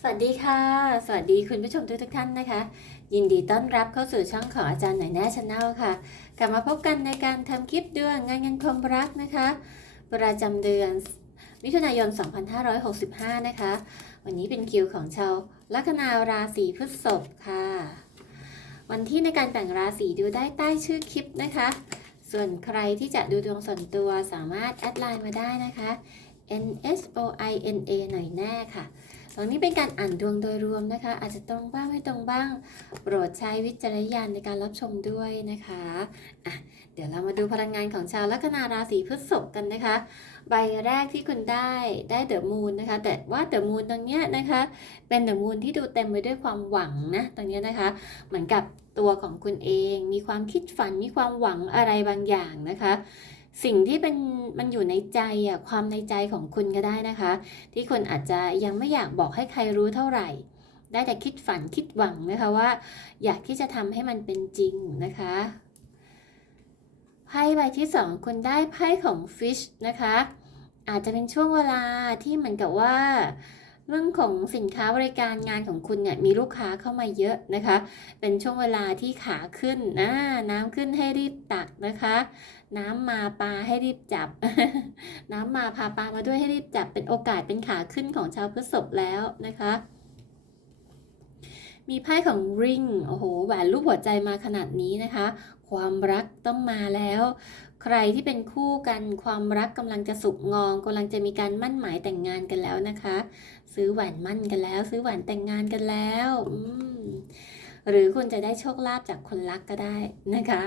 สวัสดีค่ะ สวัสดีคุณผู้ชมทุกทุกท่านนะคะ ยินดีต้อนรับเข้าสู่ช่องของอาจารย์หน่อยแน่ชาแนลค่ะ กลับมาพบกันในการทำคลิปดือนงานเงินความรักนะคะ ประจำเดือนมิถุนายน 2565 นะคะ วันนี้เป็นคิวของชาวลัคนาราศีพฤษภค่ะ วันที่ในการแบ่งราศีดูได้ใต้ชื่อคลิปนะคะ ส่วนใครที่จะดูดวงส่วนตัวสามารถแอดไลน์มาได้นะคะ N S O I N A หน่อยแน่ค่ะ ตรงนี้เป็นการอ่านดวงโดยรวมนะคะ อาจจะตรงบ้างไม่ตรงบ้าง โปรดใช้วิจารณญาณในการรับชมด้วยนะคะอะเดี๋ยวเรามาดูพลังงานของชาวลัคนาราศีพฤษภกันนะคะ ใบแรกที่คุณได้ได้เดอะมูนนะคะ แต่ว่าเดอะมูนตรงเนี้ยนะคะ เป็นเดอะมูนที่ดูเต็มไปด้วยความหวังนะตรงเนี้ยนะคะ เหมือนกับตัวของคุณเอง มีความคิดฝันมีความหวังอะไรบางอย่างนะคะ สิ่งที่เป็นมันอยู่ในใจอะความในใจของคุณก็ได้นะคะ ที่คนอาจจะยังไม่อยากบอกให้ใครรู้เท่าไหร่ ได้แต่คิดฝันคิดหวังนะคะว่า อยากที่จะทำให้มันเป็นจริงนะคะไพ่ใบที่สองคุณได้ไพ่ของ Fish นะคะอาจจะเป็นช่วงเวลาที่เหมือนกับว่า เรื่องของสินค้าบริการงานของคุณเนี่ยมีลูกค้าเข้ามาเยอะนะคะ เป็นช่วงเวลาที่ขาขึ้นนะน้ำขึ้นให้รีบตักนะคะ น้ำมาปลาให้รีบจับ น้ำมาพาปลามาด้วยให้รีบจับเป็นโอกาสเป็นขาขึ้นของชาวพฤษภแล้วนะคะมีไพ่ของริงโอ้โห แหวนรูปหัวใจมาขนาดนี้นะคะ ความรักต้องมาแล้ว ใครที่เป็นคู่กัน ความรักกำลังจะสุกงอมกำลังจะมีการมั่นหมายแต่งงานกันแล้วนะคะ ซื้อแหวนมั่นกันแล้ว ซื้อแหวนแต่งงานกันแล้วหรือคุณจะได้โชคลาภจากคนรักก็ได้นะคะ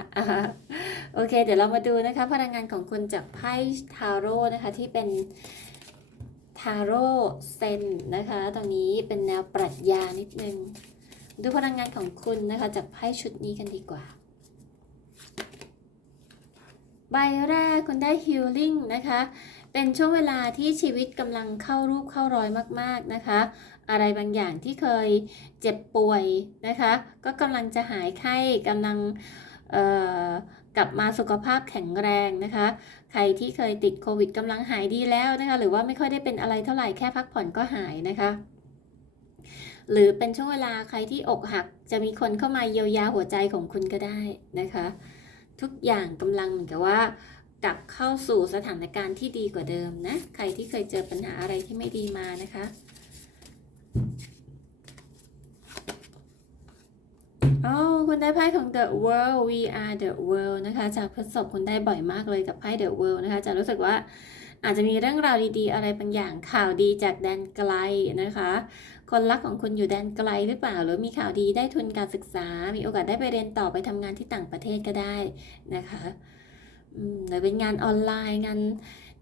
โอเค เดี๋ยวเรามาดูนะคะ พลังงานของคุณจากไพ่ทาโร่นะคะที่เป็นทาโร่เซนนะคะตรงนี้เป็นแนวปรัชญานิดนึง ดูพลังงานของคุณนะคะจากไพ่ชุดนี้กันดีกว่า ใบแรกคุณได้ healing นะคะ เป็นช่วงเวลาที่ชีวิตกำลังเข้ารูปเข้ารอยมากๆนะคะ อะไรบางอย่างที่เคยเจ็บป่วยนะคะ ก็กำลังจะหายไข้กำลังกลับมาสุขภาพแข็งแรงนะคะ ใครที่เคยติดโควิดกำลังหายดีแล้วนะคะ หรือว่าไม่ค่อยได้เป็นอะไรเท่าไหร่แค่พักผ่อนก็หายนะคะหรือเป็นช่วงเวลาใครที่อกหักจะมีคนเข้ามาเยียวยาหัวใจของคุณก็ได้นะคะ ทุกอย่างกำลังเหมือนกับว่า กลับเข้าสู่สถานการณ์ที่ดีกว่าเดิมนะ ใครที่เคยเจอปัญหาอะไรที่ไม่ดีมานะคะอ๋อคุณได้ไพ่ของ The World We Are The World นะคะ จากพฤษภคุณได้บ่อยมากเลยกับไพ่ The World นะคะ จะรู้สึกว่าอาจจะมีเรื่องราวดีๆ อะไรบางอย่างข่าวดีจากแดนไกลนะคะ คนรักของคุณอยู่แดนไกลหรือเปล่า หรือมีข่าวดีได้ทุนการศึกษา มีโอกาสได้ไปเรียนต่อไปทำงานที่ต่างประเทศก็ได้นะคะ หรือเป็นงานออนไลน์งาน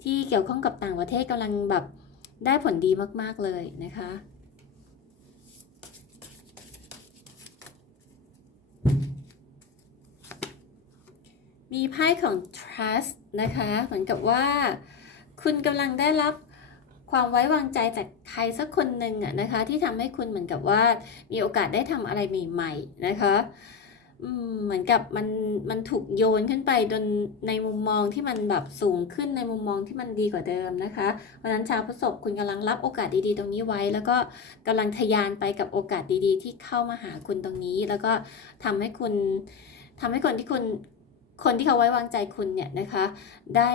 ที่เกี่ยวข้องกับต่างประเทศกำลังแบบได้ผลดีมาก ๆ เลยนะคะ มีไพ่ของ trust นะคะ เหมือนกับว่าคุณกำลังได้รับความไว้วางใจจากใครสักคนหนึ่งอะนะคะ ที่ทำให้คุณเหมือนกับว่ามีโอกาสได้ทำอะไรใหม่ ๆ นะคะ เหมือนกับมันมันถูกโยนขึ้นไปจนในมุมมองที่มันแบบสูงขึ้นในมุมมองที่มันดีกว่าเดิมนะคะ เพราะนั้นชาวพฤษภคุณกำลังรับโอกาสดีๆ ตรงนี้ไว้ แล้วก็กำลังทะยานไปกับโอกาสดีๆ ที่เข้ามาหาคุณตรงนี้ แล้วก็ทำให้คุณทำให้คนที่คุณคนที่เขาไว้วางใจคุณเนี่ยนะคะ ได้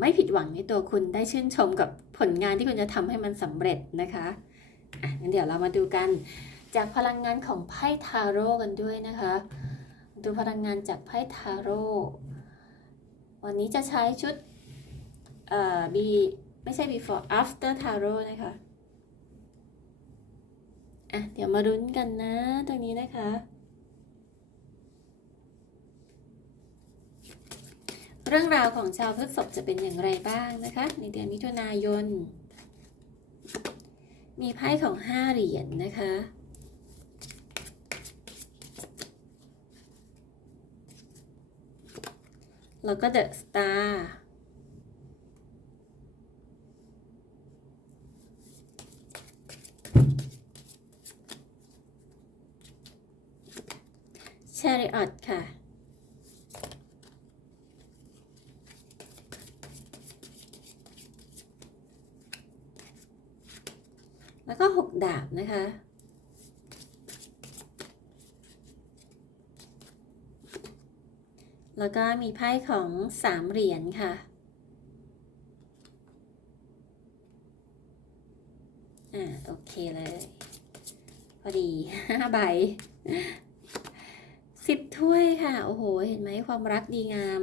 ไม่ผิดหวังในตัวคุณได้ชื่นชมกับผลงานที่คุณจะทำให้มันสำเร็จนะคะอะงั้นเดี๋ยวเรามาดูกัน จากพลังงานของไพ่ทาโร่กันด้วยนะคะ ดูพลังงานจากไพ่ทาโร่วันนี้จะใช้ชุดเอ่อ B ไม่ใช่ before after tarot นะคะ อะ เดี๋ยวมาลุ้นกันนะ ตรงนี้นะคะ เรื่องราวของชาวพฤษภจะเป็นอย่างไรบ้างนะคะ ในเดือนมิถุนายน มีไพ่ของห้าเหรียญนนะคะ แล้วก็เดอะสตาร์ชาริออตค่ะ แล้วก็หกดาบนะคะ แล้วก็มีไพ่ของสามเหรียญค่ะอ่าโอเคเลย พอดีห้าใบสิบถ้วยค่ะ โอ้โห เห็นไหมความรักดีงาม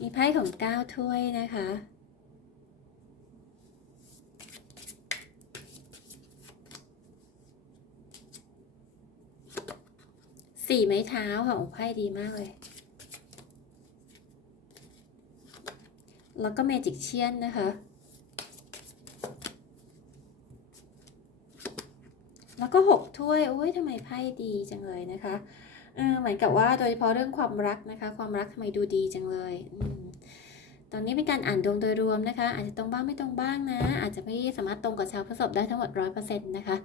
มีไพ่ของเก้าถ้วยนะคะ สี่ไม้เท้าค่ะโอ้ไพ่ดีมากเลย แล้วก็เมจิกเชียนนะคะ แล้วก็หกถ้วย โอ้ยทำไมไพ่ดีจังเลยนะคะเออเหมือนกับว่าโดยเฉพาะเรื่องความรักนะคะ ความรักทำไมดูดีจังเลยอตอนนี้เป็นการอ่านดวงโดยรวมนะคะ อาจจะตรงบ้างไม่ตรงบ้างนะ อาจจะไม่สามารถตรงกับชาวพฤษภได้ทั้งหมดร้อยเปอร์เซ็นต์นะคะ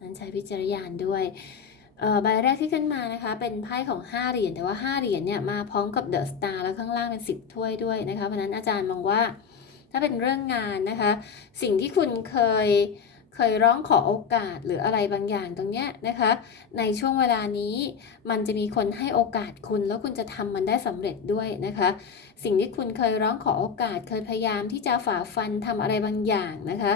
นั้นใช้วิจารณญาณด้วย ใบแรกที่ขึ้นมานะคะเป็นไพ่ของ 5 เหรียญแต่ว่า 5 เหรียญเนี่ยมาพร้อมกับเดอะสตาร์แล้วข้างล่างเป็น 10 ถ้วยด้วยนะคะเพราะฉะนั้นอาจารย์มองว่าถ้าเป็นเรื่องงานนะคะ สิ่งที่คุณเคยเคยร้องขอโอกาสหรืออะไรบางอย่างตรงเนี้ยนะคะ ในช่วงเวลานี้มันจะมีคนให้โอกาสคุณแล้วคุณจะทำมันได้สำเร็จด้วยนะคะ สิ่งที่คุณเคยร้องขอโอกาส เคยพยายามที่จะฝ่าฟันทำอะไรบางอย่างนะคะ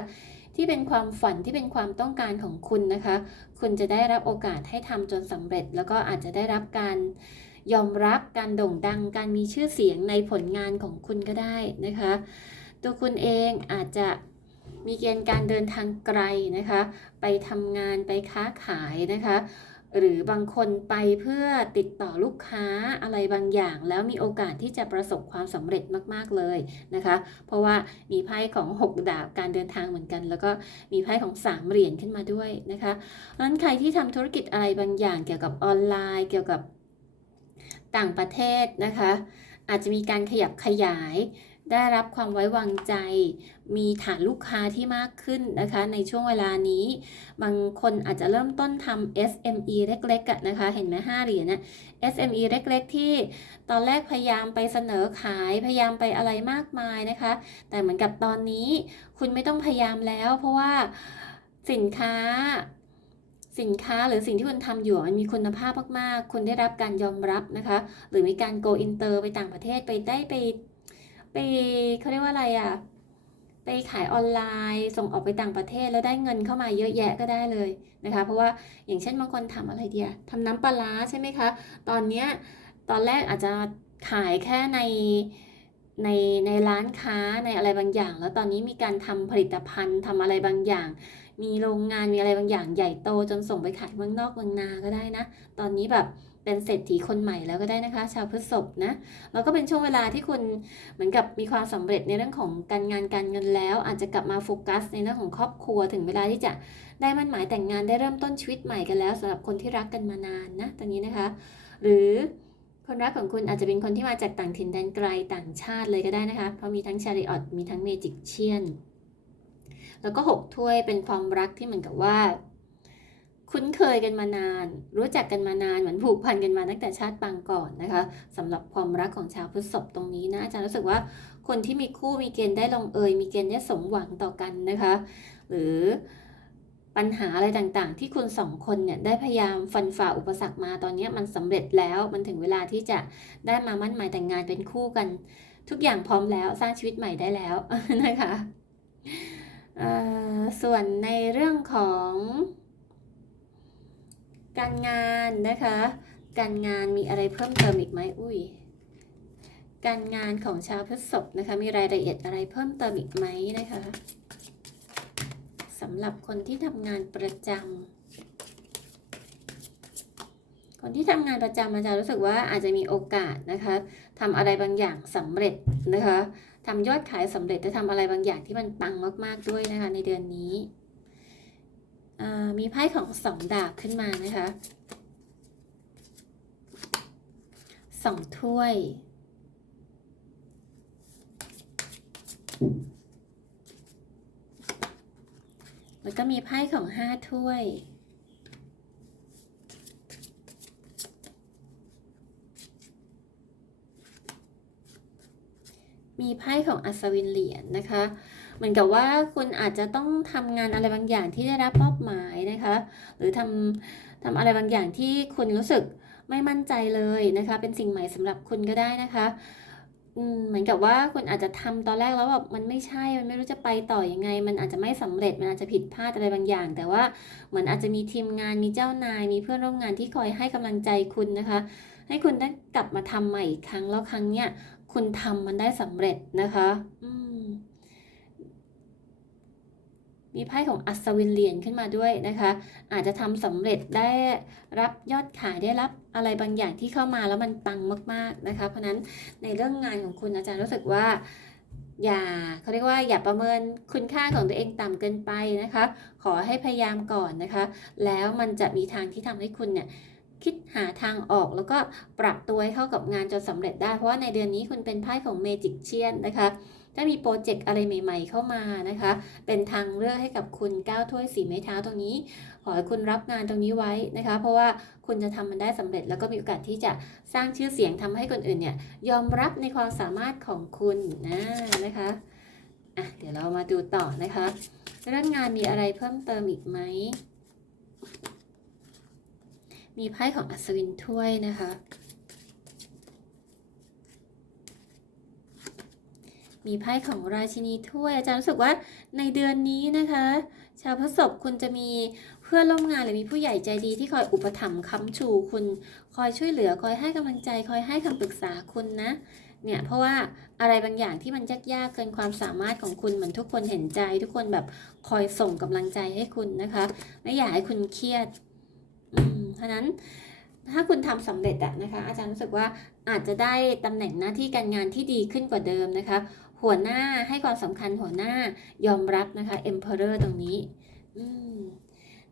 ที่เป็นความฝันที่เป็นความต้องการของคุณนะคะ คุณจะได้รับโอกาสให้ทำจนสำเร็จ แล้วก็อาจจะได้รับการยอมรับการโด่งดังการมีชื่อเสียงในผลงานของคุณก็ได้นะคะ ตัวคุณเองอาจจะมีเกณฑ์การเดินทางไกลนะคะ ไปทำงานไปค้าขายนะคะ หรือบางคนไปเพื่อติดต่อลูกค้าอะไรบางอย่าง แล้วมีโอกาสที่จะประสบความสำเร็จมาก ๆ เลยนะคะ เพราะว่ามีไพ่ของ 6 ดาบการเดินทางเหมือนกัน แล้วก็มีไพ่ของ 3 เหรียญขึ้นมาด้วยนะคะเพราะฉะนั้นใครที่ทำธุรกิจอะไรบางอย่าง เกี่ยวกับออนไลน์ เกี่ยวกับต่างประเทศนะคะ อาจจะมีการขยับขยาย ได้รับความไว้วางใจ มีฐานลูกค้าที่มากขึ้นนะคะ ในช่วงเวลานี้ บางคนอาจจะเริ่มต้นทำ SME เล็กๆนะคะ เห็นไหมห้าเหรียญนะ SME เล็กๆ ที่ตอนแรกพยายามไปเสนอขาย พยายามไปอะไรมากมายนะคะ แต่เหมือนกับตอนนี้คุณไม่ต้องพยายามแล้ว เพราะว่าสินค้าสินค้าหรือสิ่งที่คุณทำอยู่มันมีคุณภาพมากๆ คุณได้รับการยอมรับนะคะ หรือมีการ go inter ไปต่างประเทศไปได้ไป ไปเขาเรียกว่าอะไรอะ่ะ ไปขายออนไลน์ส่งออกไปต่างประเทศแล้วได้เงินเข้ามาเยอะแยะก็ได้เลยนะคะ เพราะว่าอย่างเช่นบางคนทำอะไรเดียทำน้ำปลาร้าใช่ไหมคะ ตอนเนี้ยตอนแรกอาจจะขายแค่ในในในร้านค้าในอะไรบางอย่าง แล้วตอนนี้มีการทำผลิตภัณฑ์ทำอะไรบางอย่าง มีโรงงานมีอะไรบางอย่างใหญ่โตจนส่งไปขายเมืองนอกเมืองนาก็ได้นะ ตอนนี้แบบ เป็นเศรษฐีคนใหม่แล้วก็ได้นะคะ ชาวพฤษภนะแล้วก็เป็นช่วงเวลาที่คุณเหมือนกับมีความสำเร็จในเรื่องของการงานการเงินแล้ว อาจจะกลับมาโฟกัสในเรื่องของครอบครัวถึงเวลาที่จะได้มั่นหมายแต่งงานได้เริ่มต้นชีวิตใหม่กันแล้วสำหรับคนที่รักกันมานานนะตอนนี้นะคะ หรือคนรักของคุณอาจจะเป็นคนที่มาจากต่างถิ่นแดนไกลต่างชาติเลยก็ได้นะคะ เพราะมีทั้งชาริออตมีทั้งเมจิกเชียนแล้วก็หกถ้วยเป็นความรักที่เหมือนกับว่า คุ้นเคยกันมานาน รู้จักกันมานานเหมือนผูกพันกันมาตั้งแต่ชาติปางก่อนนะคะสำหรับความรักของชาวพฤษภตรงนี้นะอาจารย์รู้สึกว่าคนที่มีคู่มีเกณฑ์ได้ลงเอยมีเกณฑ์ได้สมหวังต่อกันนะคะ หรือปัญหาอะไรต่างๆ ที่คุณสองคนเนี่ยได้พยายามฟันฝ่าอุปสรรคมาตอนนี้มันสำเร็จแล้วมันถึงเวลาที่จะได้มามั่นหมายแต่งงานเป็นคู่กัน ทุกอย่างพร้อมแล้วสร้างชีวิตใหม่ได้แล้วนะคะส่วนในเรื่องของ การงานนะคะ การงานมีอะไรเพิ่มเติมอีกไหมอุ้ยการงานของชาวพฤษภนะคะมีรายละเอียดอะไรเพิ่มเติมอีกไหมนะคะสำหรับคนที่ทำงานประจำคนที่ทำงานประจำอาจารย์รู้สึกว่าอาจจะมีโอกาสนะคะทำอะไรบางอย่างสำเร็จนะคะทำยอดขายสำเร็จจะทำอะไรบางอย่างที่มันปังมากๆด้วยนะคะในเดือนนี้ มีไพ่ของสองดาบขึ้นมานะคะสองถ้วย แล้วก็มีไพ่ของห้าถ้วยมีไพ่ของอัศวินเหรียญนะคะ เหมือนกับว่าคุณอาจจะต้องทำงานอะไรบางอย่างที่ได้รับมอบหมายนะคะ หรือทำทำอะไรบางอย่างที่คุณรู้สึกไม่มั่นใจเลยนะคะ เป็นสิ่งใหม่สำหรับคุณก็ได้นะคะเหมือนกับว่าคุณอาจจะทำตอนแรกแล้วแบบมันไม่ใช่ มันไม่รู้จะไปต่อยังไง มันอาจจะไม่สำเร็จ มันอาจจะผิดพลาดอะไรบางอย่าง แต่ว่าเหมือนอาจจะมีทีมงาน มีเจ้านาย มีเพื่อนร่วมงานที่คอยให้กำลังใจคุณนะคะ ให้คุณได้กลับมาทำใหม่อีกครั้งแล้วครั้งเนี้ยคุณทำมันได้สำเร็จนะคะ อืม มีไพ่ของอัศวินเหรียญขึ้นมาด้วยนะคะ อาจจะทำสำเร็จได้รับยอดขายได้รับอะไรบางอย่างที่เข้ามาแล้วมันปังมากๆนะคะ เพราะนั้นในเรื่องงานของคุณอาจารย์รู้สึกว่า อย่าเขาเรียกว่าอย่าประเมินคุณค่าของตัวเองต่ำเกินไปนะคะ ขอให้พยายามก่อนนะคะ แล้วมันจะมีทางที่ทำให้คุณเนี่ยคิดหาทางออกแล้วก็ปรับตัวให้เข้ากับงานจนสำเร็จได้ เพราะว่าในเดือนนี้คุณเป็นไพ่ของเมจิกเชียนนะคะ ถ้ามีโปรเจกต์อะไรใหม่ ๆ เข้ามานะคะ เป็นทางเลือกให้กับคุณก้าวถ้วยสีไม้เท้าตรงนี้ ขอให้คุณรับงานตรงนี้ไว้นะคะ เพราะว่าคุณจะทำมันได้สำเร็จแล้วก็มีโอกาสที่จะสร้างชื่อเสียงทำให้คนอื่นเนี่ยยอมรับในความสามารถของคุณนะนะคะอะเดี๋ยวเรามาดูต่อนะคะ เรื่องงานมีอะไรเพิ่มเติมอีกไหมมีไพ่ของอัศวินถ้วยนะคะ มีไพ่ของราชินีถ้วยอาจารย์รู้สึกว่าในเดือนนี้นะคะ ชาวพฤษภคุณจะมีเพื่อนร่วมงานหรือมีผู้ใหญ่ใจดีที่คอยอุปถัมภ์ค้ำชูคุณ คอยช่วยเหลือคอยให้กำลังใจ คอยให้คำปรึกษาคุณนะเนี่ยเพราะว่าอะไรบางอย่างที่มันยากๆเกินความสามารถของคุณเหมือนทุกคนเห็นใจ ทุกคนแบบคอยส่งกำลังใจให้คุณนะคะ ไม่อยากให้คุณเครียดอืมเพราะนั้นถ้าคุณทำสำเร็จอะนะคะ อาจารย์รู้สึกว่าอาจจะได้ตำแหน่งหน้าที่การงานที่ดีขึ้นกว่าเดิมนะคะ หัวหน้าให้ความสำคัญหัวหน้ายอมรับนะคะ emperor ตรงนี้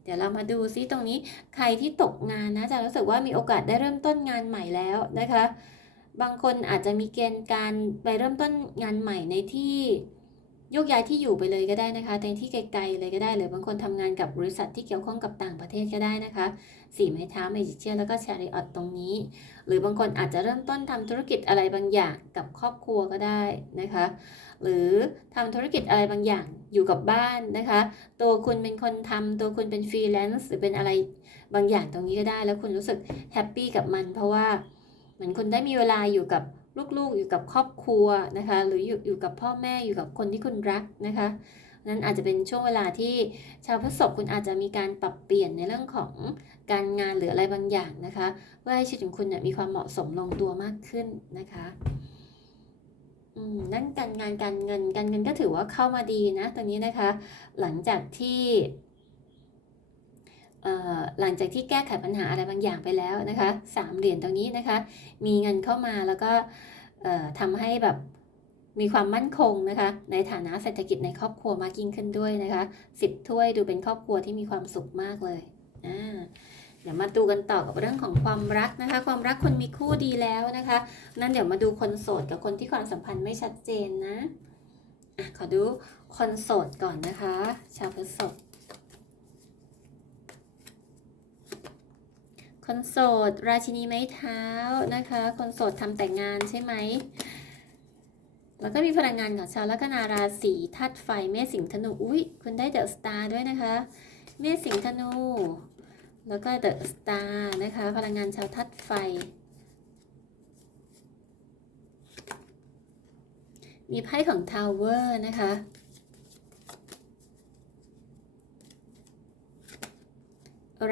เดี๋ยวเรามาดูซิตรงนี้ใครที่ตกงานนะจะรู้สึกว่ามีโอกาสได้เริ่มต้นงานใหม่แล้วนะคะ บางคนอาจจะมีเกณฑ์การไปเริ่มต้นงานใหม่ในที่ ยกย้ายที่อยู่ไปเลยก็ได้นะคะในที่ไกลๆเลยก็ได้หรือบางคนทำงานกับบริษัทที่เกี่ยวข้องกับต่างประเทศก็ได้นะคะสี่ไม้เท้าเมจิเชียแล้วก็ชาริออตตรงนี้ หรือบางคนอาจจะเริ่มต้นทำธุรกิจอะไรบางอย่างกับครอบครัวก็ได้นะคะ หรือทำธุรกิจอะไรบางอย่างอยู่กับบ้านนะคะ ตัวคุณเป็นคนทำตัวคุณเป็นฟรีแลนซ์หรือเป็นอะไรบางอย่างตรงนี้ก็ได้ แล้วคุณรู้สึกแฮปปี้กับมันเพราะว่าเหมือนคุณได้มีเวลาอยู่กับ ลูกๆ อยู่กับครอบครัวนะคะ หรืออยู่อยู่กับพ่อแม่อยู่กับคนที่คุณรักนะคะนั้นอาจจะเป็นช่วงเวลาที่ชาวพฤษภคุณอาจจะมีการปรับเปลี่ยนในเรื่องของการงานหรืออะไรบางอย่างนะคะเพื่อให้ชีวิตของคุณเนี่ยมีความเหมาะสมลงตัวมากขึ้นนะคะอืมด้านการงานการเงินการเงินก็ถือว่าเข้ามาดีนะตรงนี้นะคะ หลังจากที่ หลังจากที่แก้ไขปัญหาอะไรบางอย่างไปแล้วนะคะสามเหรียญตรงนี้นะคะ มีเงินเข้ามาแล้วก็ทำให้แบบมีความมั่นคงนะคะ ในฐานะเศรษฐกิจในครอบครัวมากยิ่งขึ้นด้วยนะคะสิบถ้วยดูเป็นครอบครัวที่มีความสุขมากเลยอ่าเดี๋ยวมาดูกันต่อกับเรื่องของความรักนะคะ ความรักคนมีคู่ดีแล้วนะคะ นั้นเดี๋ยวมาดูคนโสดกับคนที่ความสัมพันธ์ไม่ชัดเจนนะอะขอดูคนโสดก่อนนะคะ ชาวพฤษภ คนโสด ราชินีไม้เท้านะคะ คนโสดทำแต่งงานใช่ไหม แล้วก็มีพลังงานของชาวลัคนาราศีธาตุไฟเมษสิงห์ธนู อุ้ยคุณได้เดอะสตาร์ด้วยนะคะ เมษสิงห์ธนู แล้วก็เดอะสตาร์นะคะ พลังงานชาวทัดไฟ มีไพ่ของทาวเวอร์นะคะ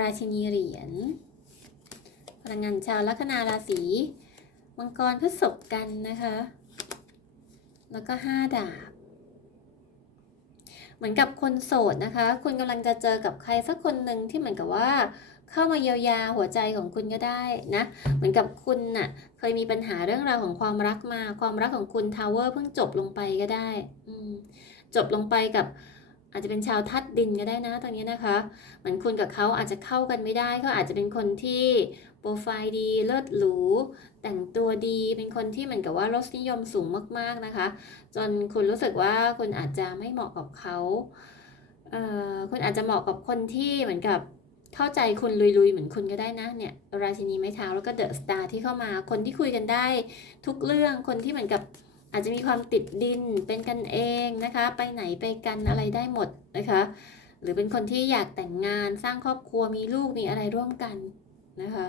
ราชินีเหรียญ ลังงานชาวลัคนาราศีมังกรพฤษภกันนะคะ แล้วก็ห้าดาบ เหมือนกับคนโสดนะคะ คุณกำลังจะเจอกับใครสักคนหนึ่งที่เหมือนกับว่าเข้ามาเยียวยาหัวใจของคุณก็ได้นะ เหมือนกับคุณน่ะเคยมีปัญหาเรื่องราวของความรักมา ความรักของคุณทาวเวอร์เพิ่งจบลงไปก็ได้อืจบลงไปกับอาจจะเป็นชาวทัดดินก็ได้นะตรงนี้นะคะ เหมือนคุณกับเขาอาจจะเข้ากันไม่ได้เขาอาจจะเป็นคนที่ โปรไฟล์ดี เลิศหรู แต่งตัวดี เป็นคนที่เหมือนกับว่ารสนิยมสูงมากๆนะคะ จนคุณรู้สึกว่าคุณอาจจะไม่เหมาะกับเขาเอ่อคุณอาจจะเหมาะกับคนที่เหมือนกับเข้าใจคุณลุยๆ เหมือนคุณก็ได้นะเนี่ยราชินีไม้เท้าแล้วก็เดอะสตาร์ที่เข้ามาคนที่คุยกันได้ทุกเรื่องคนที่เหมือนกับอาจจะมีความติดดินเป็นกันเองนะคะ ไปไหนไปกันอะไรได้หมดนะคะ หรือเป็นคนที่อยากแต่งงานสร้างครอบครัวมีลูกมีอะไรร่วมกัน นะคะ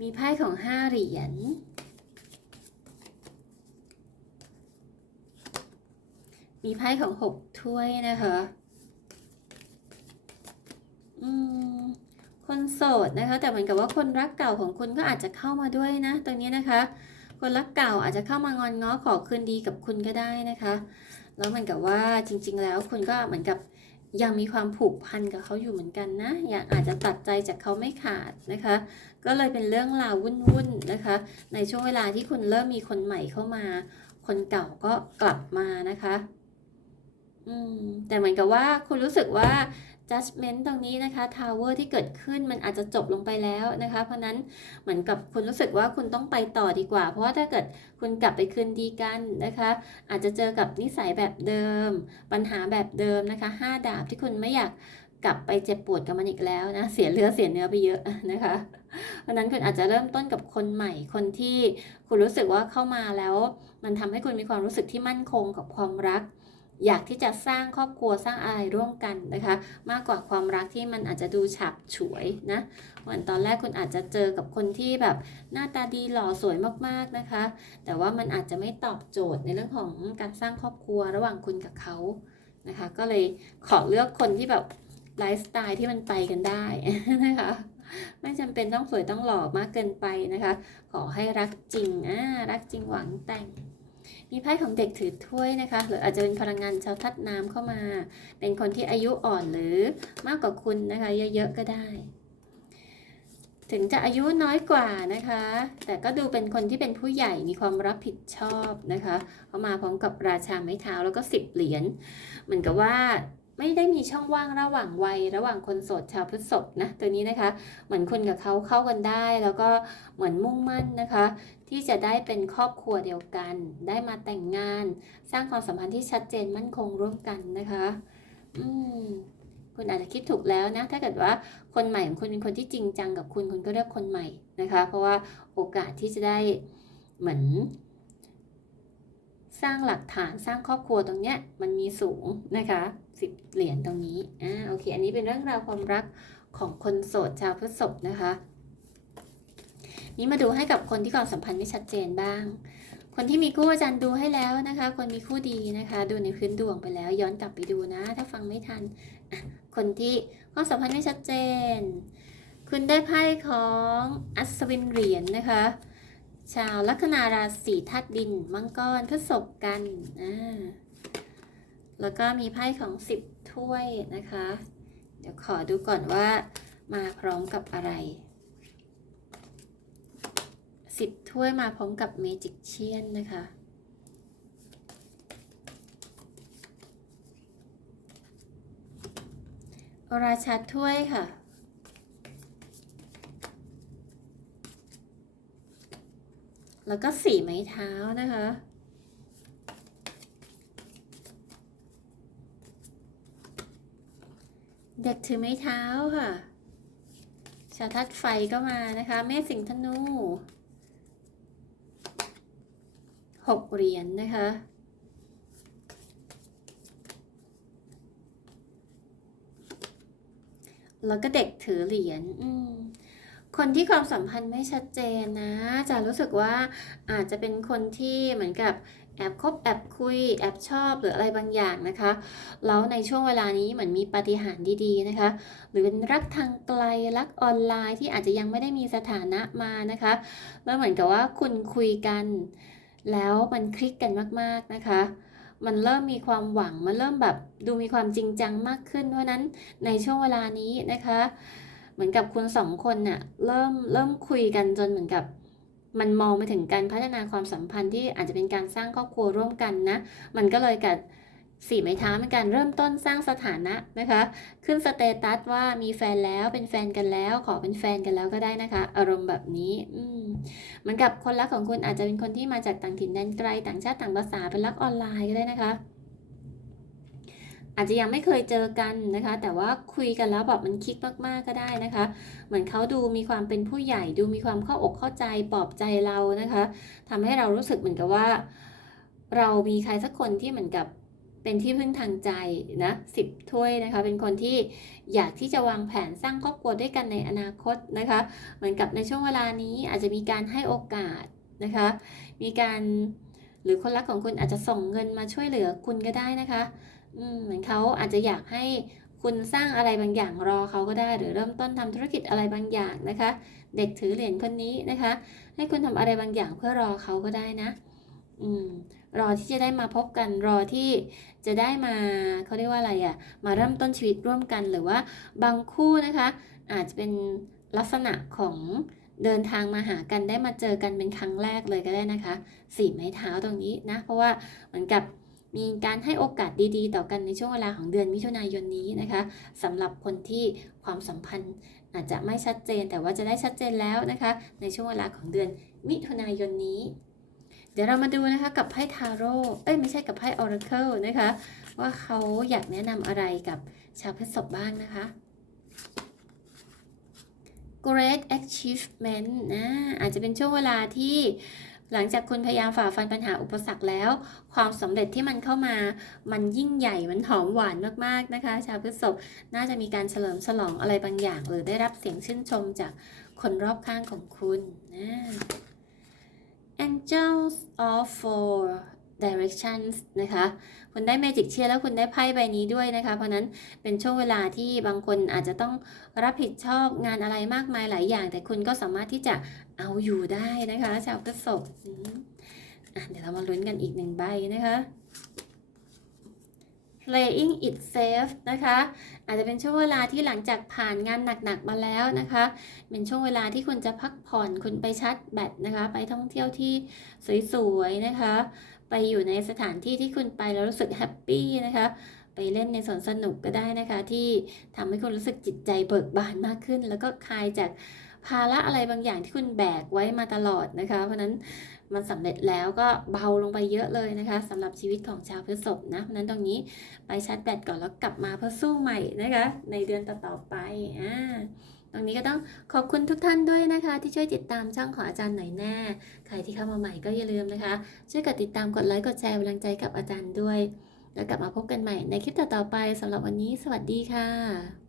มีไพ่ของห้าเหรียญ มีไพ่ของหกถ้วยนะคะอืมคนโสดนะคะ แต่เหมือนกับว่าคนรักเก่าของคุณก็อาจจะเข้ามาด้วยนะ ตรงนี้นะคะ คนรักเก่าอาจจะเข้ามางอนง้อขอคืนดีกับคุณก็ได้นะคะ แล้วเหมือนกับว่าจริง ๆ แล้วคุณก็เหมือนกับ ยังมีความผูกพันกับเขาอยู่เหมือนกันนะ อยากอาจจะตัดใจจากเขาไม่ขาดนะคะ ก็เลยเป็นเรื่องราววุ่นๆนะคะ ในช่วงเวลาที่คุณเริ่มมีคนใหม่เข้ามา คนเก่าก็กลับมานะคะ อืมแต่เหมือนกับว่าคุณรู้สึกว่า judgment ตรงนี้นะคะ tower ที่เกิดขึ้นมันอาจจะจบลงไปแล้วนะคะ เพราะนั้นเหมือนกับคุณรู้สึกว่าคุณต้องไปต่อดีกว่า เพราะถ้าเกิดคุณกลับไปคืนดีกันนะคะ อาจจะเจอกับนิสัยแบบเดิม ปัญหาแบบเดิมนะคะห้าดาบที่คุณไม่อยากกลับไปเจ็บปวดกับมันอีกแล้วนะ เสียเลือดเสียเนื้อไปเยอะนะคะ เพราะนั้นคุณอาจจะเริ่มต้นกับคนใหม่คนที่คุณรู้สึกว่าเข้ามาแล้ว มันทำให้คุณมีความรู้สึกที่มั่นคงกับความรัก อยากที่จะสร้างครอบครัวสร้างอะไรร่วมกันนะคะ มากกว่าความรักที่มันอาจจะดูฉับฉวยนะเหมือนตอนแรกคุณอาจจะเจอกับคนที่แบบหน้าตาดีหล่อสวยมากๆนะคะ แต่ว่ามันอาจจะไม่ตอบโจทย์ในเรื่องของการสร้างครอบครัวระหว่างคุณกับเขานะคะ ก็เลยขอเลือกคนที่แบบไลฟ์สไตล์ที่มันไปกันได้นะคะไม่จำเป็นต้องสวยต้องหล่อมากเกินไปนะคะ ขอให้รักจริงอ่ารักจริงหวังแต่ง มีไพ่ของเด็กถือถ้วยนะคะ หรืออาจจะเป็นพลังงานชาวทัดน้ำเข้ามา เป็นคนที่อายุอ่อนหรือมากกว่าคุณนะคะ เยอะๆก็ได้ ถึงจะอายุน้อยกว่านะคะ แต่ก็ดูเป็นคนที่เป็นผู้ใหญ่มีความรับผิดชอบนะคะเขามาพร้อมกับราชาไม้เท้าแล้วก็สิบเหรียญเหมือนกับว่าไม่ได้มีช่องว่างระหว่างวัยระหว่างคนโสดชาวพฤษภนะตัวนี้นะคะ เหมือนคุณกับเขาเข้ากันได้ แล้วก็เหมือนมุ่งมั่นนะคะ ที่จะได้เป็นครอบครัวเดียวกัน ได้มาแต่งงาน สร้างความสัมพันธ์ที่ชัดเจนมั่นคงร่วมกันนะคะ อืมคุณอาจจะคิดถูกแล้วนะ ถ้าเกิดว่าคนใหม่ของคุณเป็นคนที่จริงจังกับคุณคุณก็เลือกคนใหม่นะคะ เพราะว่าโอกาสที่จะได้เหมือน สร้างหลักฐานสร้างครอบครัวตรงเนี้ยมันมีสูงนะคะสิบเหรียญตรงนี้อ่าโอเค อันนี้เป็นเรื่องราวความรักของคนโสดชาวพฤษภนะคะ นี้มาดูให้กับคนที่ความสัมพันธ์ไม่ชัดเจนบ้าง คนที่มีคู่อาจารย์ดูให้แล้วนะคะ คนมีคู่ดีนะคะ ดูในพื้นดวงไปแล้ว ย้อนกลับไปดูนะ ถ้าฟังไม่ทัน คนที่ความสัมพันธ์ไม่ชัดเจน คุณได้ไพ่ของอัศวินเหรียญนะคะชาวลัคนาราศีธาตุดิน มังกรพฤษภกันอ่าแล้วก็มีไพ่ของสิบถ้วยนะคะ เดี๋ยวขอดูก่อนว่ามาพร้อมกับอะไร สิบถ้วยมาพร้อมกับเมจิกเชียนนะคะ ราชาถ้วยค่ะ แล้วก็สีไม้เท้านะคะเด็กถือไม้เท้าค่ะ ชาทัดไฟก็มานะคะเมษสิงห์ธนู หกเหรียญนนะคะ แล้วก็เด็กถือเหรียญคนที่ความสัมพันธ์ไม่ชัดเจนนะ จะรู้สึกว่าอาจจะเป็นคนที่เหมือนกับแอบคบแอบคุยแอบชอบหรืออะไรบางอย่างนะคะ แล้วในช่วงเวลานี้เหมือนมีปาฏิหาริย์ดีๆนะคะ หรือเป็นรักทางไกลรักออนไลน์ที่อาจจะยังไม่ได้มีสถานะมานะคะ แล้วเหมือนกับว่าคุณคุยกัน แล้วมันคลิกกันมากๆนะคะ มันเริ่มมีความหวัง มันเริ่มแบบดูมีความจริงจังมากขึ้น เพราะนั้นในช่วงเวลานี้นะคะ เหมือนกับคุณสองคนน่ะเริ่มเริ่มคุยกันจนเหมือนกับมันมองไปถึงการพัฒนาความสัมพันธ์ที่อาจจะเป็นการสร้างครอบครัวร่วมกันนะ มันก็เลยกับ สี่ไม้เท้าเป็นการเริ่มต้นสร้างสถานะนะคะ ขึ้นสเตตัสว่ามีแฟนแล้วเป็นแฟนกันแล้ว ขอเป็นแฟนกันแล้วก็ได้นะคะ อารมณ์แบบนี้อืมเหมือนกับคนรักของคุณอาจจะเป็นคนที่มาจากต่างถิ่นแดนไกล ต่างชาติต่างภาษาเป็นรักออนไลน์ก็ได้นะคะ อาจจะยังไม่เคยเจอกันนะคะ แต่ว่าคุยกันแล้วแบบมันคลิกมากๆก็ได้นะคะ เหมือนเขาดูมีความเป็นผู้ใหญ่ ดูมีความเข้าอกเข้าใจปลอบใจเรานะคะทำให้เรารู้สึกเหมือนกับว่า เรามีใครสักคนที่เหมือนกับ เป็นที่พึ่งทางใจนะสิบถ้วยนะคะ เป็นคนที่อยากที่จะวางแผนสร้างครอบครัวด้วยกันในอนาคตนะคะ เหมือนกับในช่วงเวลานี้อาจจะมีการให้โอกาสนะคะ มีการหรือคนรักของคุณอาจจะส่งเงินมาช่วยเหลือคุณก็ได้นะคะอืมเหมือนเขาอาจจะอยากให้คุณสร้างอะไรบางอย่างรอเขาก็ได้ หรือเริ่มต้นทำธุรกิจอะไรบางอย่างนะคะ เด็กถือเหรียญคนนี้นะคะ ให้คุณทำอะไรบางอย่างเพื่อรอเขาก็ได้นะ อืมรอที่จะได้มาพบกันรอที่ จะได้มาเขาเรียกว่าอะไรอะ่ะมาเริ่มต้นชีวิตร่วมกันหรือว่าบางคู่นะคะ อาจจะเป็นลักษณะของเดินทางมาหากันได้มาเจอกันเป็นครั้งแรกเลยก็ได้นะคะสี่ไม้เท้าตรงนี้นะเพราะว่าเหมือนกับมีการให้โอกาสดีๆ ต่อกันในช่วงเวลาของเดือนมิถุนายนนี้นะคะสำหรับคนที่ความสัมพันธ์อาจจะไม่ชัดเจนแต่ว่าจะได้ชัดเจนแล้วนะคะ ในช่วงเวลาของเดือนมิถุนายนนี้ เดี๋ยวเรามาดูนะคะกับไพ่ทาโร่เอ้ยไม่ใช่กับไพ่ออราเคิลนะคะ ว่าเขาอยากแนะนำอะไรกับชาวพฤษภบ้างนะคะ Great Achievement นะอาจจะเป็นช่วงเวลาที่หลังจากคุณพยายามฝ่าฟันปัญหาอุปสรรคแล้ว ความสำเร็จที่มันเข้ามามันยิ่งใหญ่มันหอมหวานมากๆนะคะ ชาวพฤษภน่าจะมีการเฉลิมฉลองอะไรบางอย่าง หรือได้รับเสียงชื่นชมจากคนรอบข้างของคุณนะ Angels of Four Directions นะคะ คุณได้ Magic เชียร์แล้วคุณได้ไพ่ใบนี้ด้วยนะคะ เพราะนั้นเป็นช่วงเวลาที่บางคนอาจจะต้องรับผิดชอบงานอะไรมากมายหลายอย่าง แต่คุณก็สามารถที่จะเอาอยู่ได้นะคะ ชาวพฤษภอืมอะเดี๋ยวเรามาลุ้นกันอีกหนึ่งใบนะคะ playing it safe นะคะ อาจจะเป็นช่วงเวลาที่หลังจากผ่านงานหนักๆมาแล้วนะคะ เป็นช่วงเวลาที่คุณจะพักผ่อนคุณไปชาร์จแบตนะคะ ไปท่องเที่ยวที่สวยๆนะคะ ไปอยู่ในสถานที่ที่คุณไปแล้วรู้สึกแฮปปี้นะคะไปเล่นในสวนสนุกก็ได้นะคะ ที่ทำให้คุณรู้สึกจิตใจเบิกบานมากขึ้น แล้วก็คลายจาก ภาระอะไรบางอย่างที่คุณแบกไว้มาตลอดนะคะ เพราะนั้นมันสำเร็จแล้วก็เบาลงไปเยอะเลยนะคะสำหรับชีวิตของชาวพฤษภนะเพราะฉะนั้นตรงนี้ไปชาร์จแบตก่อนแล้วกลับมาเพื่อสู้ใหม่นะคะ ในเดือนต่อๆไปอ่าตรงนี้ก็ต้องขอบคุณทุกท่านด้วยนะคะ ที่ช่วยติดตามช่องของอาจารย์หน่อยแน่ใครที่เข้ามาใหม่ก็อย่าลืมนะคะ ช่วยกดติดตามกดไลค์กดแชร์กำลังใจกับอาจารย์ด้วย แล้วกลับมาพบกันใหม่ในคลิปต่อๆไปสำหรับวันนี้ สวัสดีค่ะ